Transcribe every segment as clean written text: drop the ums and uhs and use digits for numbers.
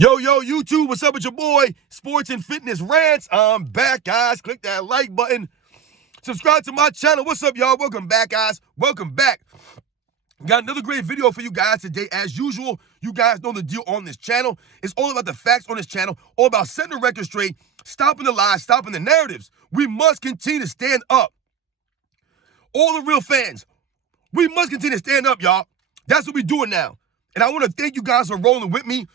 Yo, YouTube, what's up with your boy? Sports and Fitness Rants. I'm back, guys. Click that like button. Subscribe to my channel. What's up, y'all? Welcome back, guys. Welcome back. Got another great video for you guys today. As usual, you guys know the deal on this channel. It's all about the facts on this channel, all about setting the record straight, stopping the lies, stopping the narratives. We must continue to stand up. All the real fans, we must continue to stand up, y'all. That's what we're doing now. And I want to thank you guys for rolling with me.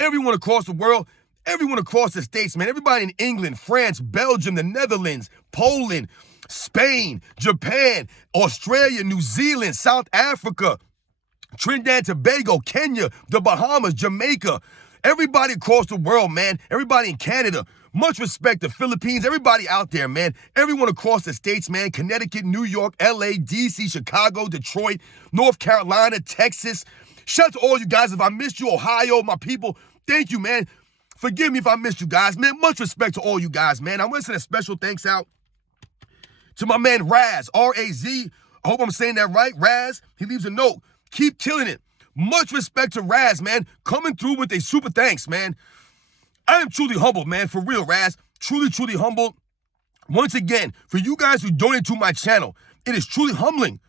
Everyone across the world, everyone across the states, man. Everybody in England, France, Belgium, the Netherlands, Poland, Spain, Japan, Australia, New Zealand, South Africa, Trinidad and Tobago, Kenya, the Bahamas, Jamaica. Everybody across the world, man. Everybody in Canada. Much respect to Philippines. Everybody out there, man. Everyone across the states, man. Connecticut, New York, LA, DC, Chicago, Detroit, North Carolina, Texas. Shout out to all you guys. If I missed you, Ohio, my people, thank you, man. Forgive me if I missed you guys, man. Much respect to all you guys, man. I want to send a special thanks out to my man Raz, R-A-Z. I hope I'm saying that right. Raz, he leaves a note. Keep killing it. Much respect to Raz, man. Coming through with a super thanks, man. I am truly humbled, man. For real, Raz. Truly, truly humbled. Once again, for you guys who donate to my channel, it is truly humbling.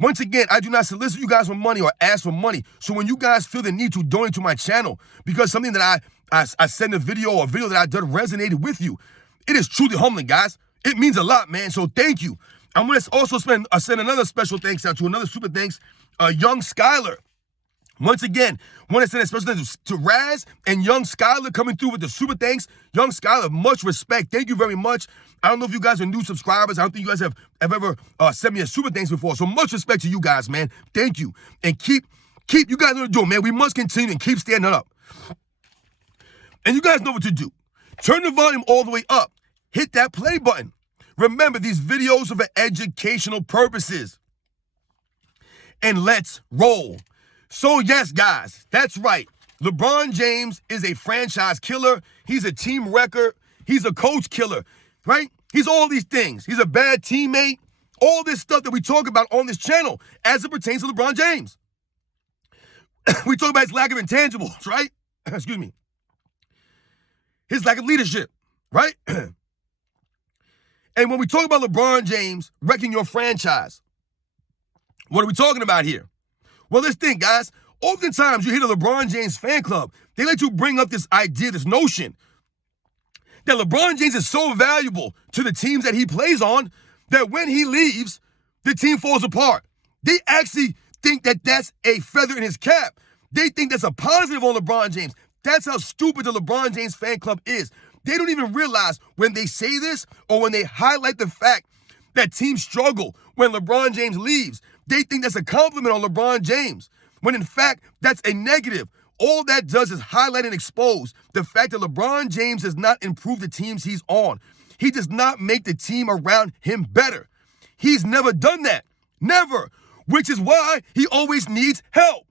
Once again, I do not solicit you guys for money or ask for money. So when you guys feel the need to donate to my channel because something that I send a video or a video that I done resonated with you, it is truly humbling, guys. It means a lot, man. So thank you. I'm going to also send another special thanks out to another super thanks, Young Skylar. Once again, want to send a special thanks to Raz and Young Skylar coming through with the super thanks. Young Skylar, much respect. Thank you very much. I don't know if you guys are new subscribers. I don't think you guys have ever sent me a super thanks before. So much respect to you guys, man. Thank you. And keep, you guys know what to do, man. We must continue and keep standing up. And you guys know what to do. Turn the volume all the way up. Hit that play button. Remember, these videos are for educational purposes. And let's roll. So yes, guys, that's right. LeBron James is a franchise killer. He's a team wrecker. He's a coach killer, right? He's all these things. He's a bad teammate. All this stuff that we talk about on this channel as it pertains to LeBron James. We talk about his lack of intangibles, right? Excuse me. His lack of leadership, right? And when we talk about LeBron James wrecking your franchise, what are we talking about here? Well, let's think, guys. Oftentimes, you hear the LeBron James fan club. They like to bring up this idea, this notion that LeBron James is so valuable to the teams that he plays on that when he leaves, the team falls apart. They actually think that that's a feather in his cap. They think that's a positive on LeBron James. That's how stupid the LeBron James fan club is. They don't even realize when they say this or when they highlight the fact that teams struggle when LeBron James leaves. They think that's a compliment on LeBron James, when in fact, that's a negative. All that does is highlight and expose the fact that LeBron James does not improve the teams he's on. He does not make the team around him better. He's never done that. Never. Which is why he always needs help.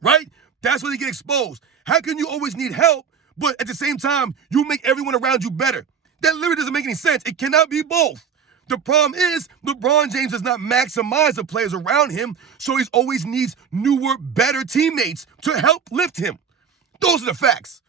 Right? That's why they get exposed. How can you always need help, but at the same time, you make everyone around you better? That literally doesn't make any sense. It cannot be both. The problem is LeBron James does not maximize the players around him, so he always needs newer, better teammates to help lift him. Those are the facts.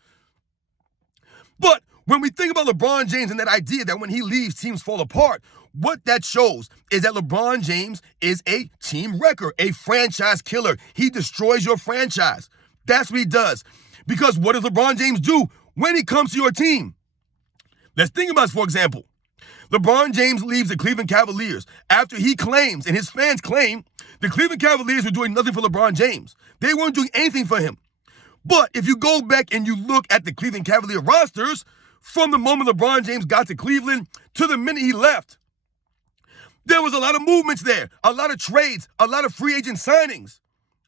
But when we think about LeBron James and that idea that when he leaves, teams fall apart, what that shows is that LeBron James is a team wrecker, a franchise killer. He destroys your franchise. That's what he does. Because what does LeBron James do when he comes to your team? Let's think about this, for example. LeBron James leaves the Cleveland Cavaliers after he claims, and his fans claim, the Cleveland Cavaliers were doing nothing for LeBron James. They weren't doing anything for him. But if you go back and you look at the Cleveland Cavalier rosters, from the moment LeBron James got to Cleveland to the minute he left, there was a lot of movements there, a lot of trades, a lot of free agent signings,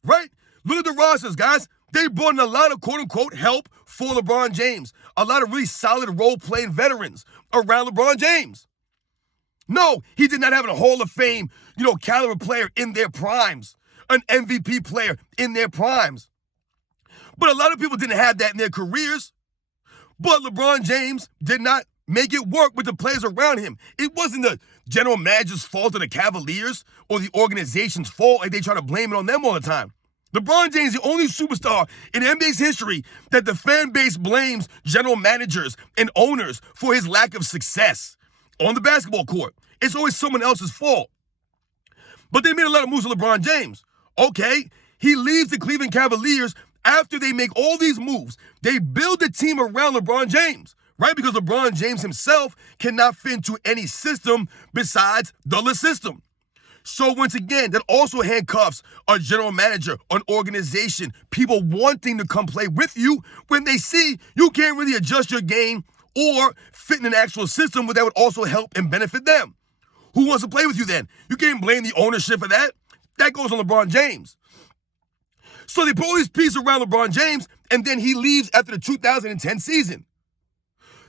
right? Look at the rosters, guys. They brought in a lot of quote-unquote help for LeBron James, a lot of really solid role-playing veterans around LeBron James. No, he did not have a Hall of Fame, caliber player in their primes, an MVP player in their primes. But a lot of people didn't have that in their careers. But LeBron James did not make it work with the players around him. It wasn't the general manager's fault of the Cavaliers or the organization's fault, like they try to blame it on them all the time. LeBron James is the only superstar in NBA's history that the fan base blames general managers and owners for his lack of success on the basketball court. It's always someone else's fault. But they made a lot of moves with LeBron James. Okay, he leaves the Cleveland Cavaliers after they make all these moves. They build a team around LeBron James, right? Because LeBron James himself cannot fit into any system besides the system. So once again, that also handcuffs a general manager, an organization, people wanting to come play with you when they see you can't really adjust your game or fit in an actual system that would also help and benefit them. Who wants to play with you then? You can't blame the ownership for that. That goes on LeBron James. So they put all these pieces around LeBron James, and then he leaves after the 2010 season.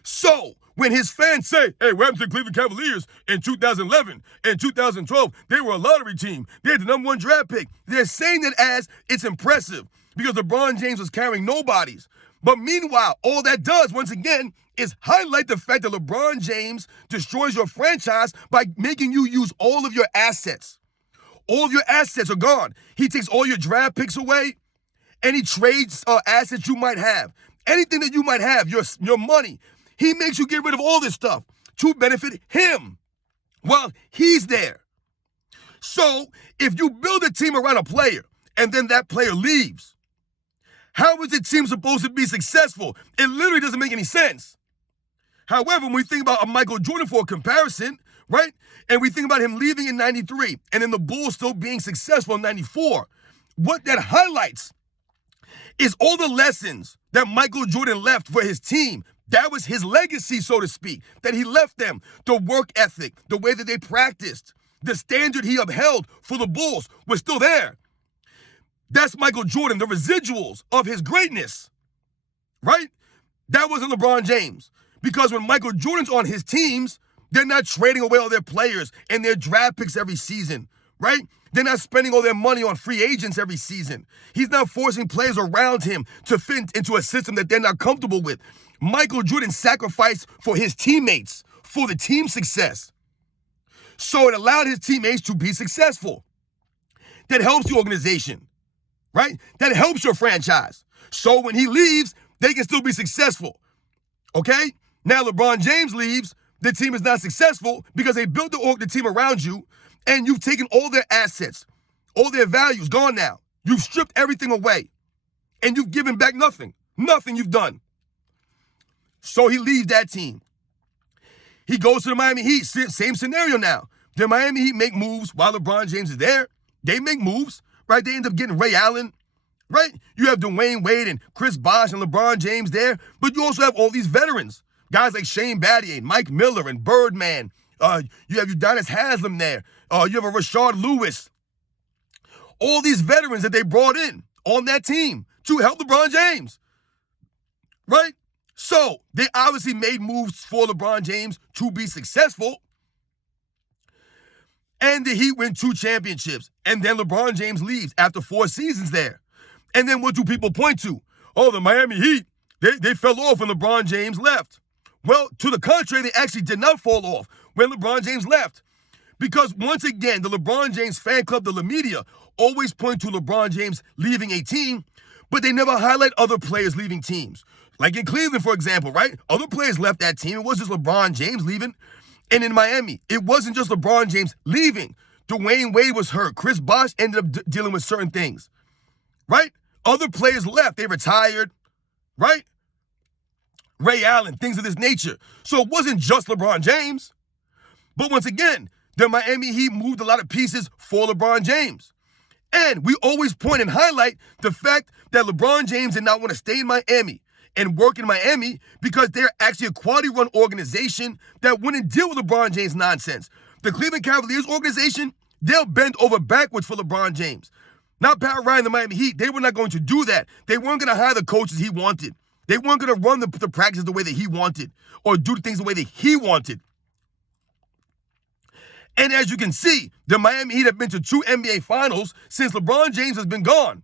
So when his fans say, hey, what happened to the Cleveland Cavaliers in 2011 and 2012? They were a lottery team. They had the #1 draft pick. They're saying that as it's impressive because LeBron James was carrying nobodies. But meanwhile, all that does, once again, is highlight the fact that LeBron James destroys your franchise by making you use all of your assets. All of your assets are gone. He takes all your draft picks away, and he trades assets you might have. Anything that you might have, your money. He makes you get rid of all this stuff to benefit him while he's there. So if you build a team around a player and then that player leaves, how is the team supposed to be successful? It literally doesn't make any sense. However, when we think about a Michael Jordan for a comparison, right? And we think about him leaving in 93 and then the Bulls still being successful in 94, what that highlights is all the lessons that Michael Jordan left for his team. That was his legacy, so to speak, that he left them. The work ethic, the way that they practiced, the standard he upheld for the Bulls was still there. That's Michael Jordan, the residuals of his greatness, right? That wasn't LeBron James. Because when Michael Jordan's on his teams, they're not trading away all their players and their draft picks every season, right? They're not spending all their money on free agents every season. He's not forcing players around him to fit into a system that they're not comfortable with. Michael Jordan sacrificed for his teammates, for the team's success. So it allowed his teammates to be successful. That helps the organization, right? That helps your franchise. So when he leaves, they can still be successful, okay? Now LeBron James leaves, the team is not successful because they built the team around you and you've taken all their assets, all their values, gone now. You've stripped everything away and you've given back nothing. Nothing you've done. So he leaves that team. He goes to the Miami Heat. Same scenario now. The Miami Heat make moves while LeBron James is there. They make moves, right? They end up getting Ray Allen, right? You have Dwayne Wade and Chris Bosh and LeBron James there, but you also have all these veterans. Guys like Shane Battier, Mike Miller, and Birdman. You have Udonis Haslem there. You have a Rashard Lewis. All these veterans that they brought in on that team to help LeBron James, right? So they obviously made moves for LeBron James to be successful. And the Heat win 2 championships. And then LeBron James leaves after 4 seasons there. And then what do people point to? Oh, the Miami Heat, they fell off when LeBron James left. Well, to the contrary, they actually did not fall off when LeBron James left. Because once again, the LeBron James fan club, the media, always point to LeBron James leaving a team, but they never highlight other players leaving teams. Like in Cleveland, for example, right? Other players left that team. It wasn't just LeBron James leaving. And in Miami, it wasn't just LeBron James leaving. Dwayne Wade was hurt. Chris Bosh ended up dealing with certain things, right? Other players left. They retired, right? Ray Allen, things of this nature. So it wasn't just LeBron James. But once again, the Miami Heat moved a lot of pieces for LeBron James. And we always point and highlight the fact that LeBron James did not want to stay in Miami and work in Miami because they're actually a quality-run organization that wouldn't deal with LeBron James nonsense. The Cleveland Cavaliers organization, they'll bend over backwards for LeBron James. Not Pat Ryan, the Miami Heat. They were not going to do that. They weren't going to hire the coaches he wanted. They weren't going to run the practices the way that he wanted or do things the way that he wanted. And as you can see, the Miami Heat have been to 2 NBA Finals since LeBron James has been gone.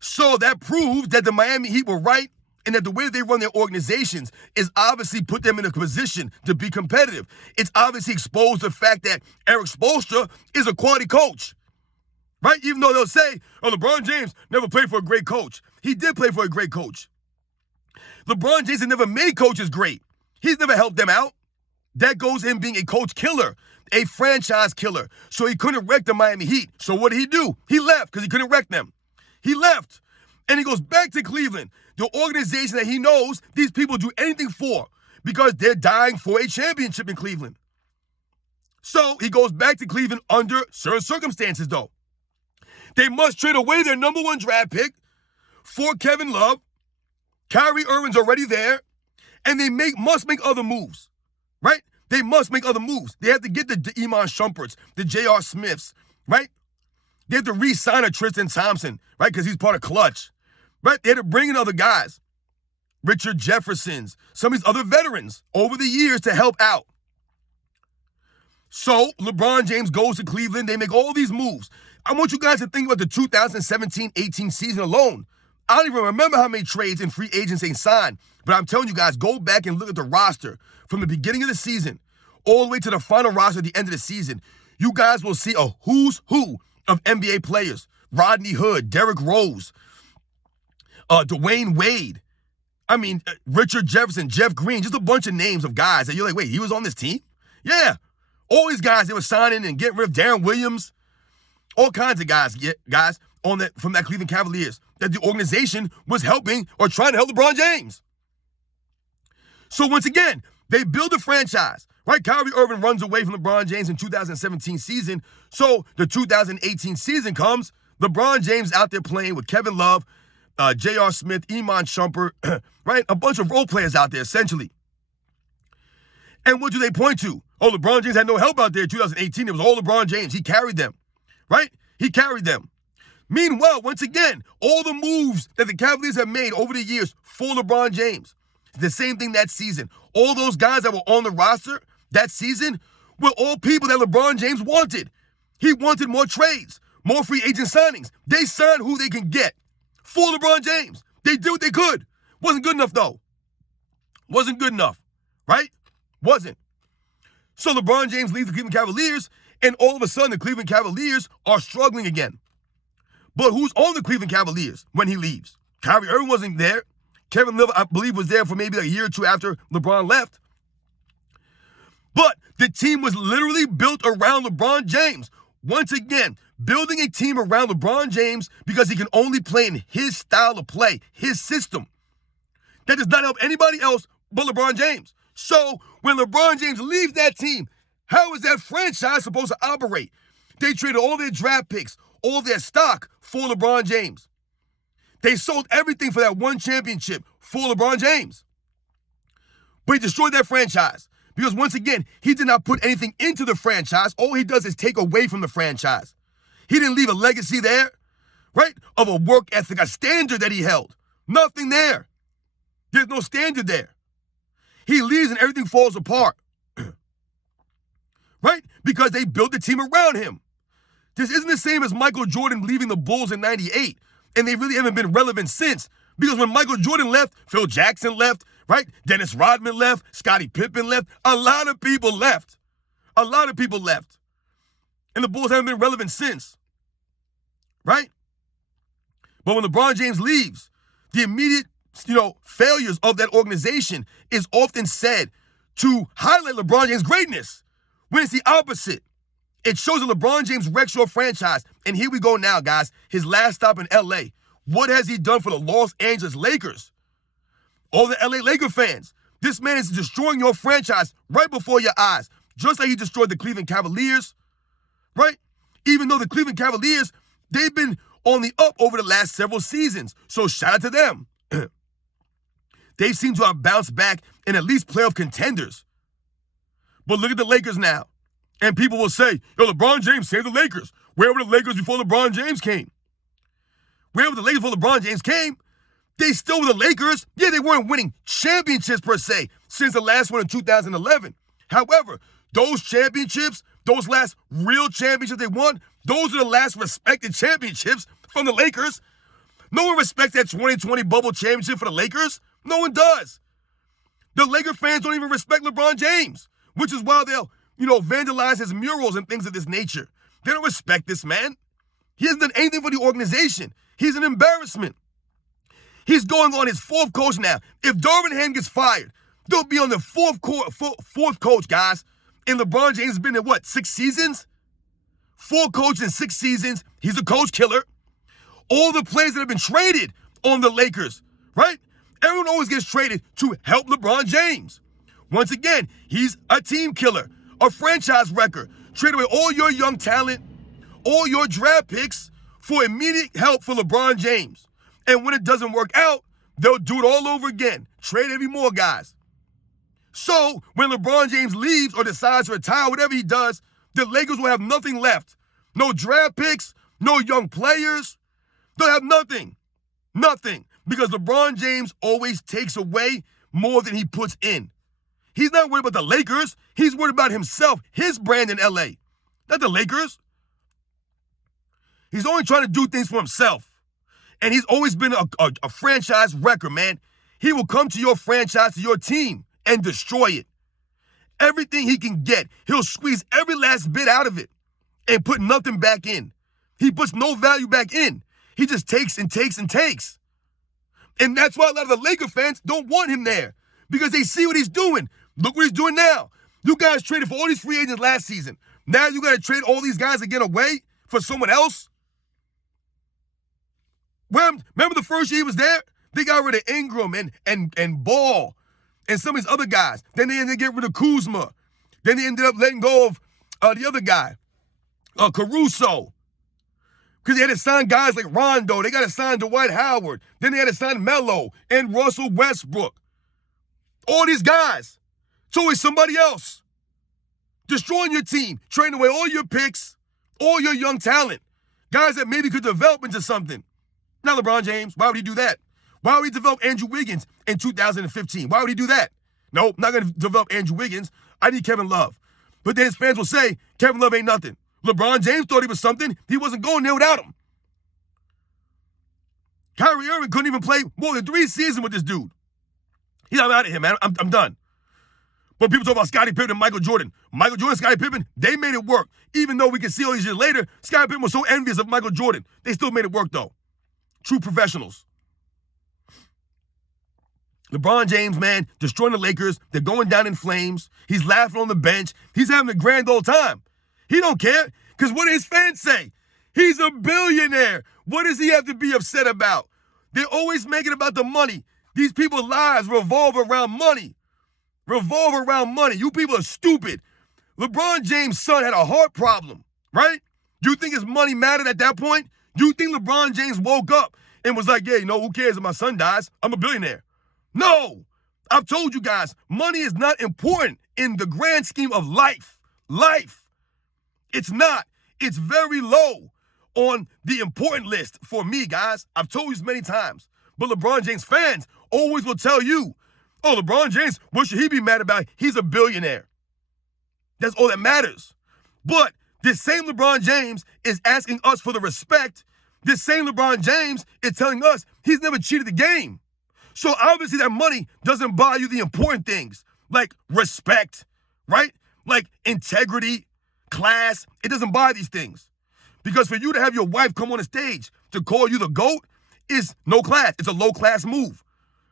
So that proves that the Miami Heat were right and that the way they run their organizations is obviously put them in a position to be competitive. It's obviously exposed the fact that Eric Spoelstra is a quality coach. right? Even though they'll say, oh, LeBron James never played for a great coach. He did play for a great coach. LeBron James has never made coaches great. He's never helped them out. That goes in being a coach killer, a franchise killer. So he couldn't wreck the Miami Heat. So what did he do? He left because he couldn't wreck them. He left. And he goes back to Cleveland, the organization that he knows these people do anything for because they're dying for a championship in Cleveland. So he goes back to Cleveland under certain circumstances, though. They must trade away their number 1 draft pick for Kevin Love. Kyrie Irving's already there. And they must make other moves, right? They must make other moves. They have to get the Iman Shumperts, the J.R. Smiths, right? They have to re-sign a Tristan Thompson, right? Because he's part of Clutch, right? They had to bring in other guys, Richard Jeffersons, some of these other veterans over the years to help out. So LeBron James goes to Cleveland. They make all these moves. I want you guys to think about the 2017-18 season alone. I don't even remember how many trades and free agents they signed, but I'm telling you guys, go back and look at the roster from the beginning of the season all the way to the final roster at the end of the season. You guys will see a who's who of NBA players. Rodney Hood, Derrick Rose, Dwayne Wade. Richard Jefferson, Jeff Green, just a bunch of names of guys that you're like, wait, he was on this team? Yeah. All these guys they were signing and getting rid of Darren Williams. All kinds of guys on that from that Cleveland Cavaliers that the organization was helping or trying to help LeBron James. So once again, they build a franchise, right? Kyrie Irving runs away from LeBron James in 2017 season. So the 2018 season comes, LeBron James out there playing with Kevin Love, J.R. Smith, Iman Shumpert, right? A bunch of role players out there, essentially. And what do they point to? Oh, LeBron James had no help out there in 2018. It was all LeBron James. He carried them, right? He carried them. Meanwhile, once again, all the moves that the Cavaliers have made over the years for LeBron James, the same thing that season. All those guys that were on the roster that season were all people that LeBron James wanted. He wanted more trades, more free agent signings. They signed who they can get for LeBron James. They did what they could. Wasn't good enough, though. Wasn't good enough, right? Wasn't. So LeBron James leaves the Cleveland Cavaliers, and all of a sudden the Cleveland Cavaliers are struggling again. But who's on the Cleveland Cavaliers when he leaves? Kyrie Irving wasn't there. Kevin Love, I believe, was there for maybe like a year or two after LeBron left. But the team was literally built around LeBron James. Once again, building a team around LeBron James because he can only play in his style of play, his system. That does not help anybody else but LeBron James. So when LeBron James leaves that team, how is that franchise supposed to operate? They traded all their draft picks, all their stock for LeBron James. They sold everything for that one championship for LeBron James. But he destroyed that franchise because, once again, he did not put anything into the franchise. All he does is take away from the franchise. He didn't leave a legacy there, right, of a work ethic, a standard that he held. Nothing there. There's no standard there. He leaves and everything falls apart, right, because they built the team around him. This isn't the same as Michael Jordan leaving the Bulls in 98, and they really haven't been relevant since. Because when Michael Jordan left, Phil Jackson left, right? Dennis Rodman left, Scottie Pippen left. A lot of people left. A lot of people left. And the Bulls haven't been relevant since, right? But when LeBron James leaves, the immediate, failures of that organization is often said to highlight LeBron James' greatness, when it's the opposite. It shows that LeBron James wrecks your franchise. And here we go now, guys. His last stop in L.A. What has he done for the Los Angeles Lakers? All the L.A. Laker fans. This man is destroying your franchise right before your eyes. Just like he destroyed the Cleveland Cavaliers, right? Even though the Cleveland Cavaliers, they've been on the up over the last several seasons. So shout out to them. They seem to have bounced back and at least playoff contenders. But look at the Lakers now. And people will say, yo, LeBron James saved the Lakers. Where were the Lakers before LeBron James came? Where were the Lakers before LeBron James came? They still were the Lakers. Yeah, they weren't winning championships per se since the last one in 2011. However, those championships, those last real championships they won, those are the last respected championships from the Lakers. No one respects that 2020 bubble championship for the Lakers. No one does. The Laker fans don't even respect LeBron James, which is why they'll vandalize his murals and things of this nature. They don't respect this man. He hasn't done anything for the organization. He's an embarrassment. He's going on his fourth coach now. If Darvin Ham gets fired, they'll be on the fourth coach, guys. And LeBron James has been in, 6 seasons? 4 coaches in 6 seasons. He's a coach killer. All the players that have been traded on the Lakers, right? Everyone always gets traded to help LeBron James. Once again, he's a team killer, a franchise wrecker. Trade away all your young talent, all your draft picks for immediate help for LeBron James. And when it doesn't work out, they'll do it all over again. Trade every more guys. So when LeBron James leaves or decides to retire, whatever he does, the Lakers will have nothing left. No draft picks, no young players. They'll have nothing. Nothing. Because LeBron James always takes away more than he puts in. He's not worried about the Lakers. He's worried about himself, his brand in LA. Not the Lakers. He's only trying to do things for himself. And he's always been a franchise wrecker, man. He will come to your franchise, to your team, and destroy it. Everything he can get, he'll squeeze every last bit out of it and put nothing back in. He puts no value back in. He just takes and takes and takes. And that's why a lot of the Laker fans don't want him there, because they see what he's doing. Look what he's doing now. You guys traded for all these free agents last season. Now you got to trade all these guys to get away for someone else? Remember the first year he was there? They got rid of Ingram and Ball and some of these other guys. Then they ended up getting rid of Kuzma. Then they ended up letting go of the other guy, Caruso. Because they had to sign guys like Rondo. They got to sign Dwight Howard. Then they had to sign Melo and Russell Westbrook. All these guys. It's always somebody else. Destroying your team. Trading away all your picks, all your young talent. Guys that maybe could develop into something. Not LeBron James. Why would he do that? Why would he develop Andrew Wiggins in 2015? Why would he do that? No, not going to develop Andrew Wiggins. I need Kevin Love. But then his fans will say, Kevin Love ain't nothing. LeBron James thought he was something. He wasn't going there without him. Kyrie Irving couldn't even play more than 3 seasons with this dude. I'm out of here, man. I'm done. But people talk about Scottie Pippen and Michael Jordan. Michael Jordan and Scottie Pippen, they made it work. Even though we can see all these years later, Scottie Pippen was so envious of Michael Jordan. They still made it work, though. True professionals. LeBron James, man, destroying the Lakers. They're going down in flames. He's laughing on the bench. He's having a grand old time. He don't care, because what do his fans say? He's a billionaire. What does he have to be upset about? They're always making it about the money. These people's lives revolve around money. Revolve around money. You people are stupid. LeBron James' son had a heart problem, right? Do you think his money mattered at that point? Do you think LeBron James woke up and was like, yeah, who cares if my son dies? I'm a billionaire. No. I've told you guys, money is not important in the grand scheme of life. Life. It's not. It's very low on the important list for me, guys. I've told you this many times. But LeBron James fans always will tell you, oh, LeBron James, what should he be mad about? He's a billionaire. That's all that matters. But this same LeBron James is asking us for the respect. This same LeBron James is telling us he's never cheated the game. So obviously that money doesn't buy you the important things like respect, right? Like integrity, class. It doesn't buy these things. Because for you to have your wife come on the stage to call you the GOAT is no class. It's a low class move.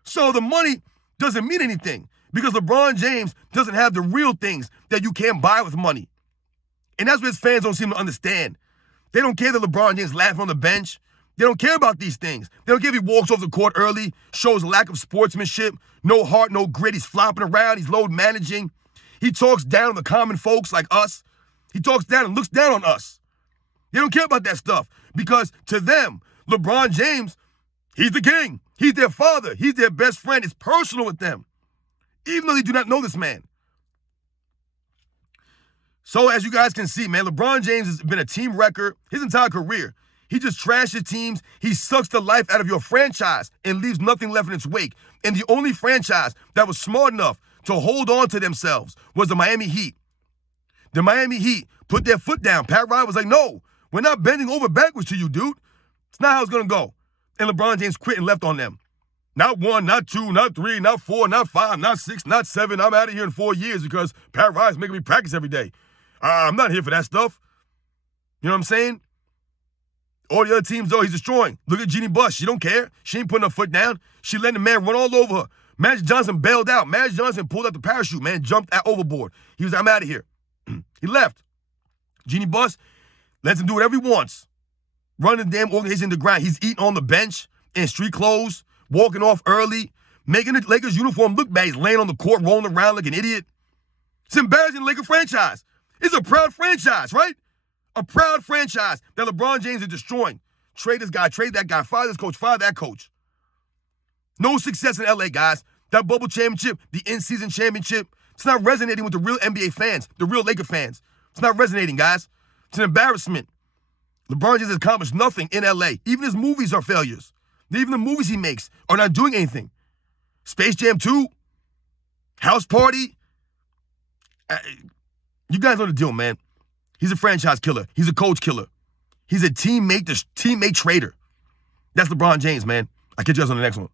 So the money doesn't mean anything because LeBron James doesn't have the real things that you can't buy with money. And that's what his fans don't seem to understand. They don't care that LeBron James laughing on the bench. They don't care about these things. They don't care if he walks off the court early, shows a lack of sportsmanship, no heart, no grit. He's flopping around. He's load managing. He talks down on the common folks like us. He talks down and looks down on us. They don't care about that stuff because to them, LeBron James, he's the king. He's their father. He's their best friend. It's personal with them, even though they do not know this man. So as you guys can see, man, LeBron James has been a team wrecker his entire career. He just trashes teams. He sucks the life out of your franchise and leaves nothing left in its wake. And the only franchise that was smart enough to hold on to themselves was the Miami Heat. The Miami Heat put their foot down. Pat Riley was like, no, we're not bending over backwards to you, dude. It's not how it's going to go. And LeBron James quit and left on them. Not 1, not 2, not 3, not 4, not 5, not 6, not 7. I'm out of here in 4 years because Pat Riley's making me practice every day. I'm not here for that stuff. You know what I'm saying? All the other teams, though, he's destroying. Look at Jeannie Buss. She don't care. She ain't putting her foot down. She letting the man run all over her. Magic Johnson bailed out. Magic Johnson pulled out the parachute, man, jumped out overboard. He was, I'm out of here. He left. Jeannie Buss lets him do whatever he wants. Running the damn organization in the ground. He's eating on the bench in street clothes, walking off early, making the Lakers uniform look bad. He's laying on the court, rolling around like an idiot. It's embarrassing the Laker franchise. It's a proud franchise, right? A proud franchise that LeBron James is destroying. Trade this guy, trade that guy, fire this coach, fire that coach. No success in LA, guys. That bubble championship, the in-season championship, it's not resonating with the real NBA fans, the real Laker fans. It's not resonating, guys. It's an embarrassment. LeBron James has accomplished nothing in LA. Even his movies are failures. Even the movies he makes are not doing anything. Space Jam 2, House Party. You guys know the deal, man. He's a franchise killer. He's a coach killer. Teammate traitor. That's LeBron James, man. I'll catch you guys on the next one.